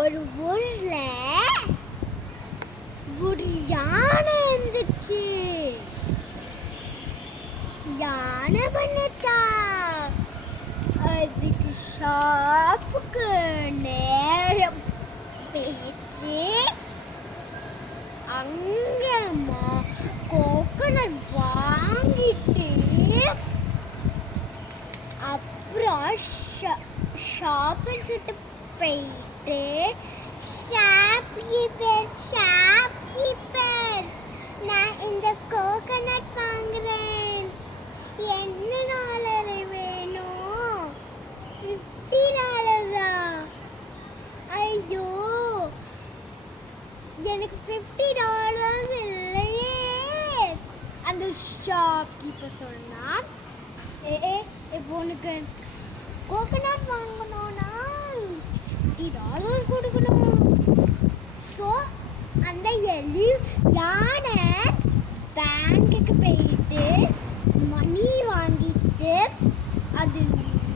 ஒரு ஊர்ல ஒரு யானை இருந்துச்சு. யானை பண்ணுச்சா, அதுக்கு ஷாப்புக்கு நேரம் பேச்சு அங்கம்மா கோகனட் வாங்கிட்டு அப்புறம் ஷாப்பிங்கிட்ட போயிட்டு ஷாப்கீப்பர் நான் இந்த கோகனட் வாங்குறேன், என்ன டாலர் வேணும்? $50. ஐயோ, எனக்கு $50 இல்லையே. அந்த ஷாப்கீப்பர் சொன்னான், இப்போ உனக்கு கோகனட் வாங்கணும்னா $50 கொடுக்கணும். ஸோ அந்த யானை பேங்குக்கு போயிட்டு மணி வாங்கிட்டு அது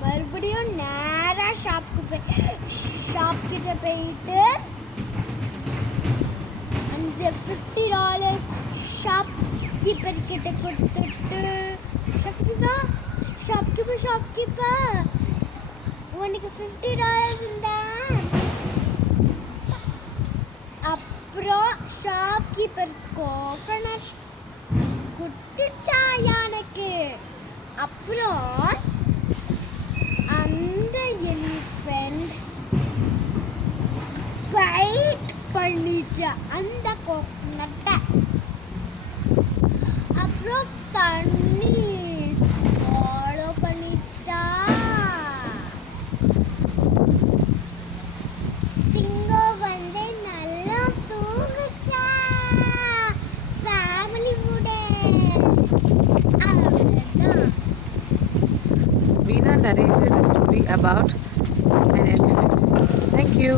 மறுபடியும் நேராக ஷாப்கிட்ட போயிட்டு அந்த $50 ஷாப்கீப்பர் கிட்ட கொடுத்துட்டு, ஷாப்கீப்பர் உனக்கு $50 இருந்தா. அப்புறம் ஷாப்கீப்பர் கோகனட் குடிச்சா யானைக்கு. அப்புறம் அந்த எலிஃபென்ட் ஃபைட் பண்ணிச்சு அந்த கோகனட்டை. அப்புறம் தண்ணி ஃபாலோ பண்ணிட்டா. சிங்கம் வந்து நல்லா தூங்குச்சா ஃபேமிலி கூட. அவ்வளோதான். Veena narrated a story about an elephant. Thank you.